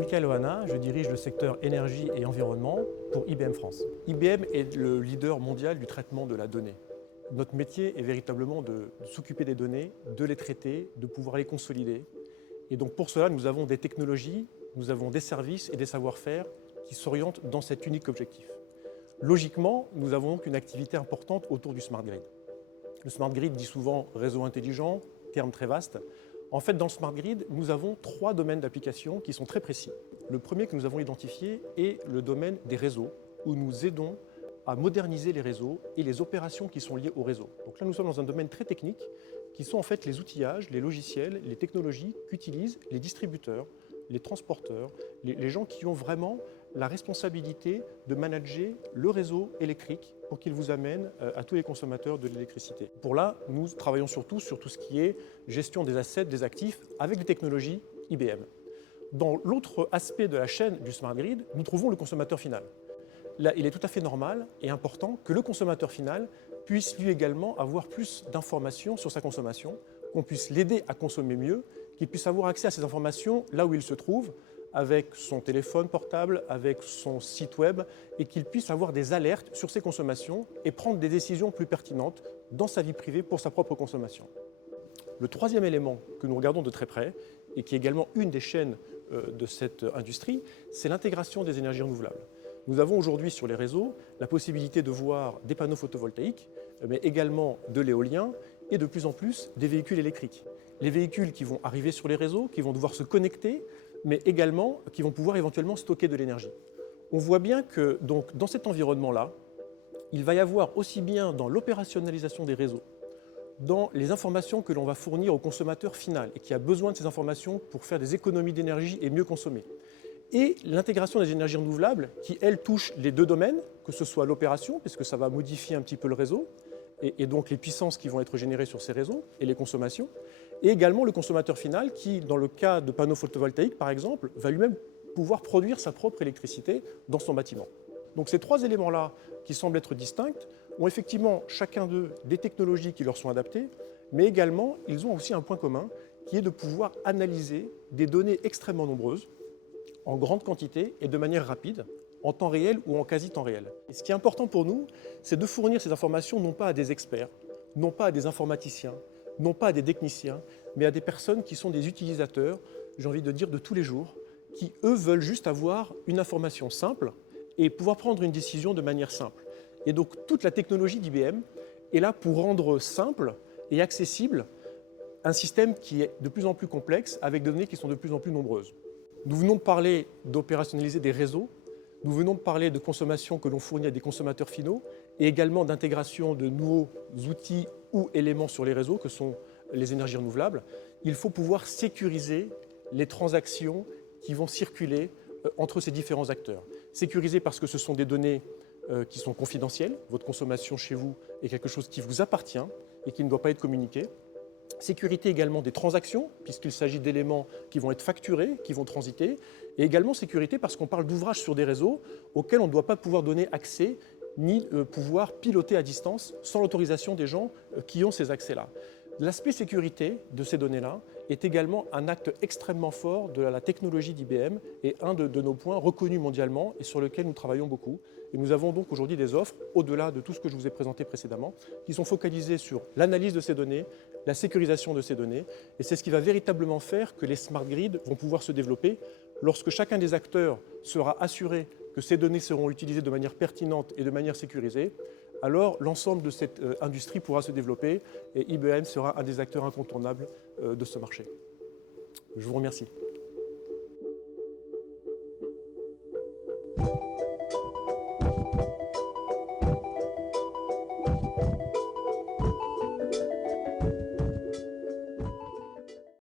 Michael Ohana, je dirige le secteur énergie et environnement pour IBM France. IBM est le leader mondial du traitement de la donnée. Notre métier est véritablement de s'occuper des données, de les traiter, de pouvoir les consolider. Et donc pour cela, nous avons des technologies, nous avons des services et des savoir-faire qui s'orientent dans cet unique objectif. Logiquement, nous avons donc une activité importante autour du smart grid. Le smart grid dit souvent réseau intelligent, terme très vaste. En fait, dans le smart grid, nous avons 3 domaines d'application qui sont très précis. Le premier que nous avons identifié est le domaine des réseaux, où nous aidons à moderniser les réseaux et les opérations qui sont liées au réseau. Donc là, nous sommes dans un domaine très technique, qui sont en fait les outillages, les logiciels, les technologies qu'utilisent les distributeurs, les transporteurs, les gens qui ont vraiment la responsabilité de manager le réseau électrique pour qu'il vous amène à tous les consommateurs de l'électricité. Pour là, nous travaillons surtout sur tout ce qui est gestion des assets, des actifs, avec des technologies IBM. Dans l'autre aspect de la chaîne du smart grid, nous trouvons le consommateur final. Là, il est tout à fait normal et important que le consommateur final puisse lui également avoir plus d'informations sur sa consommation, qu'on puisse l'aider à consommer mieux, qu'il puisse avoir accès à ces informations là où il se trouve, avec son téléphone portable, avec son site web, et qu'il puisse avoir des alertes sur ses consommations et prendre des décisions plus pertinentes dans sa vie privée pour sa propre consommation. Le troisième élément que nous regardons de très près, et qui est également une des chaînes de cette industrie, c'est l'intégration des énergies renouvelables. Nous avons aujourd'hui sur les réseaux la possibilité de voir des panneaux photovoltaïques, mais également de l'éolien et de plus en plus des véhicules électriques. Les véhicules qui vont arriver sur les réseaux, qui vont devoir se connecter, mais également qui vont pouvoir éventuellement stocker de l'énergie. On voit bien que donc, dans cet environnement-là, il va y avoir aussi bien dans l'opérationnalisation des réseaux, dans les informations que l'on va fournir au consommateur final et qui a besoin de ces informations pour faire des économies d'énergie et mieux consommer, et l'intégration des énergies renouvelables qui, elles, touchent les deux domaines, que ce soit l'opération, puisque ça va modifier un petit peu le réseau, et donc les puissances qui vont être générées sur ces réseaux, et les consommations, et également le consommateur final qui, dans le cas de panneaux photovoltaïques par exemple, va lui-même pouvoir produire sa propre électricité dans son bâtiment. Donc ces 3 éléments-là, qui semblent être distincts, ont effectivement chacun d'eux des technologies qui leur sont adaptées, mais également ils ont aussi un point commun, qui est de pouvoir analyser des données extrêmement nombreuses, en grande quantité et de manière rapide, en temps réel ou en quasi-temps réel. Et ce qui est important pour nous, c'est de fournir ces informations non pas à des experts, non pas à des informaticiens, non pas à des techniciens, mais à des personnes qui sont des utilisateurs, j'ai envie de dire, de tous les jours, qui, eux, veulent juste avoir une information simple et pouvoir prendre une décision de manière simple. Et donc, toute la technologie d'IBM est là pour rendre simple et accessible un système qui est de plus en plus complexe, avec des données qui sont de plus en plus nombreuses. Nous venons de parler d'opérationnaliser des réseaux, nous venons de parler de consommation que l'on fournit à des consommateurs finaux et également d'intégration de nouveaux outils ou éléments sur les réseaux que sont les énergies renouvelables. Il faut pouvoir sécuriser les transactions qui vont circuler entre ces différents acteurs. Sécuriser parce que ce sont des données qui sont confidentielles. Votre consommation chez vous est quelque chose qui vous appartient et qui ne doit pas être communiqué. Sécurité également des transactions, puisqu'il s'agit d'éléments qui vont être facturés, qui vont transiter, et également sécurité parce qu'on parle d'ouvrages sur des réseaux auxquels on ne doit pas pouvoir donner accès ni pouvoir piloter à distance sans l'autorisation des gens qui ont ces accès-là. L'aspect sécurité de ces données-là est également un acte extrêmement fort de la technologie d'IBM et un de nos points reconnus mondialement et sur lequel nous travaillons beaucoup. Et nous avons donc aujourd'hui des offres, au-delà de tout ce que je vous ai présenté précédemment, qui sont focalisées sur l'analyse de ces données, la sécurisation de ces données. Et c'est ce qui va véritablement faire que les smart grids vont pouvoir se développer lorsque chacun des acteurs sera assuré que ces données seront utilisées de manière pertinente et de manière sécurisée. Alors l'ensemble de cette industrie pourra se développer et IBM sera un des acteurs incontournables de ce marché. Je vous remercie.